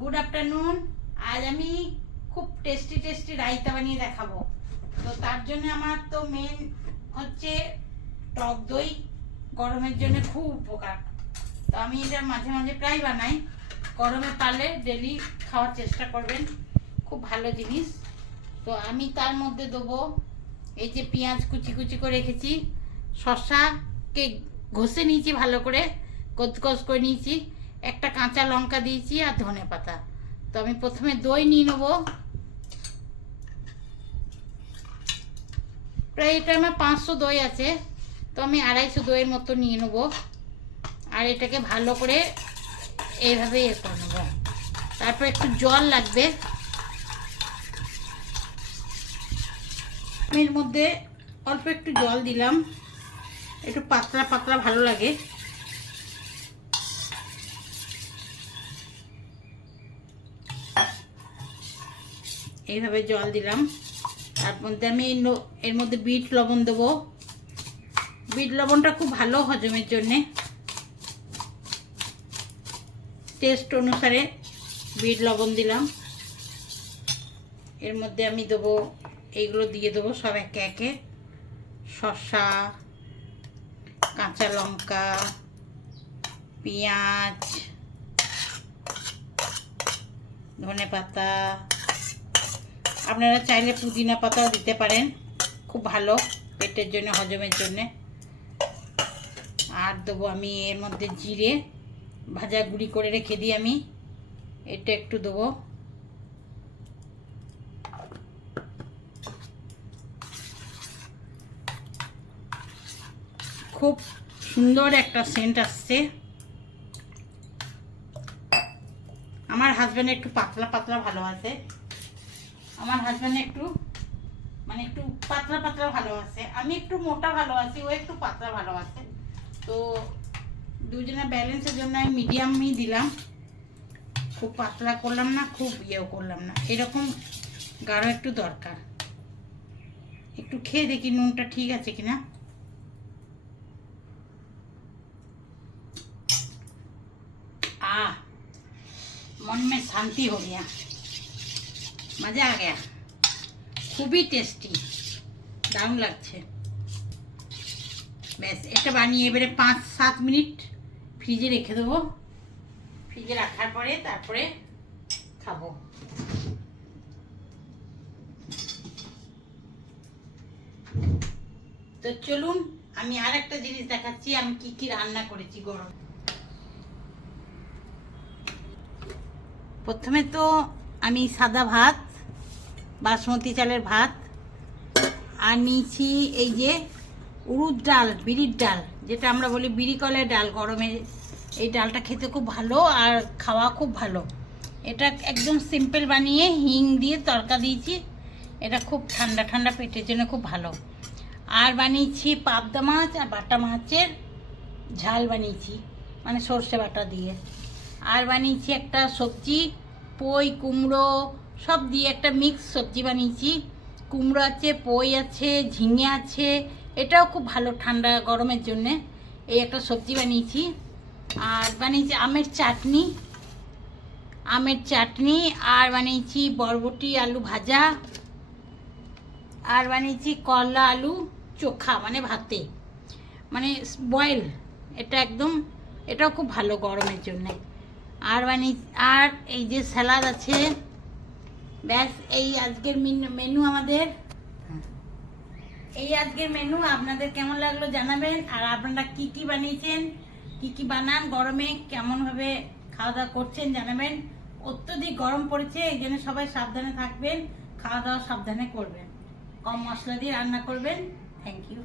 Good afternoon. আজ আমি খুব টেস্টি রায়তা বানিয়ে দেখাবো। তো তার জন্য আমার তো মেন হচ্ছে টক দই। গরমের জন্য খুব উপকার। তো আমি এটা মাঝে মাঝে প্রায় বানাই। গরমে পারলে ডেলি খাওয়ার চেষ্টা করবেন, খুব ভালো জিনিস। তো আমি তার মধ্যে দেবো এই যে পেঁয়াজ কুচি কুচি করে রেখেছি, শসাকে ঘষে নিয়েছি ভালো করে, কচকচ করে নিয়েছি, একটা কাঁচা লঙ্কা দিয়েছি আর ধনে পাতা। তো আমি প্রথমে দই নিয়ে নেবো। প্রায় এটা আমার 500 দই আছে, তো আমি 250 দইয়ের মতো নিয়ে নেবো। আর এটাকে ভালো করে এইভাবে করে নেবো। তারপর একটু জল লাগবে। এর মধ্যে অল্প একটু জল দিলাম, একটু পাতলা পাতলা ভালো লাগে। এইভাবে জল দিলাম। তার মধ্যে আমি এর মধ্যে বিট লবণ দেবো। বিট লবণটা খুব ভালো হজমের জন্যে, টেস্ট অনুসারে বিট লবণ দিলাম। এর মধ্যে আমি দেবো, এইগুলো দিয়ে দেবো সব একে একে। শসা, কাঁচা লঙ্কা, পেঁয়াজ, ধনে পাতা, আপনারা চাইলে পুদিনা পাতাও দিতে পারেন, খুব ভালো পেটের জন্য, হজমের জন্যে। আর দেবো আমি এর মধ্যে জিরে ভাজা গুঁড়ি করে রেখে দিই আমি, এটা একটু দেবো। খুব সুন্দর একটা সেন্ট আসছে। আমার হাজব্যান্ড একটু পাতলা পাতলা ভালোবাসে। আমার হাজব্যান্ড একটু একটু পাতলা পাতলা ভালোবাসে, আমি একটু মোটা ভালোবাসি, ও একটু পাতলা ভালোবাসে। তো দুজনের ব্যালেন্সের জন্য আমি মিডিয়ামই দিলাম, খুব পাতলা করলাম না, খুব ইয়েও করলাম না, এরকম গাঢ় একটু দরকার। একটু খেয়ে দেখি নুনটা ঠিক আছে কিনা। मन में शांति हो गया, मज़ा आ गया, খুবই টেস্টি, দারুণ লাগছে। ব্যাস, এটা বানিয়ে এবারে 5-7 মিনিট ফ্রিজে রেখে দেবো। ফ্রিজে রাখার পরে তারপরে খাবো। তো চলুন আমি আর একটা জিনিস দেখাচ্ছি, আমি কি কি রান্না করেছি গরম। প্রথমে তো আমি সাদা ভাত, বাসমতি চালের ভাত, আর নিয়েছি এই যে উড়দ ডাল, বিরির ডাল, যেটা আমরা বলি বিরি কলের ডাল। গরমে এই ডালটা খেতে খুব ভালো আর খাওয়া খুব ভালো। এটা একদম সিম্পল বানিয়ে হিং দিয়ে তড়কা দিয়েছি। এটা খুব ঠান্ডা ঠান্ডা পেটের জন্য খুব ভালো। আর বানিয়েছি পাবদা মাছ আর বাটা মাছের ঝাল বানিয়েছি, মানে সর্ষে বাটা দিয়ে। আর বানিয়েছি একটা সবজি, পই কুমড়ো সব দিয়ে একটা মিক্স সবজি বানিয়েছি। কুমড়ো আছে, পই আছে, ঝিঙে আছে, এটাও খুব ভালো ঠান্ডা গরমের জন্যে। এই একটা সবজি বানিয়েছি। আর বানিয়েছি আমের চাটনি, আর বানিয়েছি বরবটি আলু ভাজা, আর বানিয়েছি করলা আলু চোখা, মানে ভাতে, মানে বয়েল। এটা একদম, এটাও খুব ভালো গরমের জন্যে। আর আর এই যে স্যালাড আছে। ব্যাস, এই আজকের মেনু আমাদের। এই আজকের মেনু আপনাদের কেমন লাগলো জানাবেন। আর আপনারা কি কি বানিয়েছেন, কি কি বানান, গরমে কেমনভাবে খাওয়া দাওয়া করছেন জানাবেন। অত্যধিক গরম পড়েছে, এই জন্য সবাই সাবধানে থাকবেন, খাওয়া দাওয়া সাবধানে করবেন, কম মশলা দিয়ে রান্না করবেন। Thank you.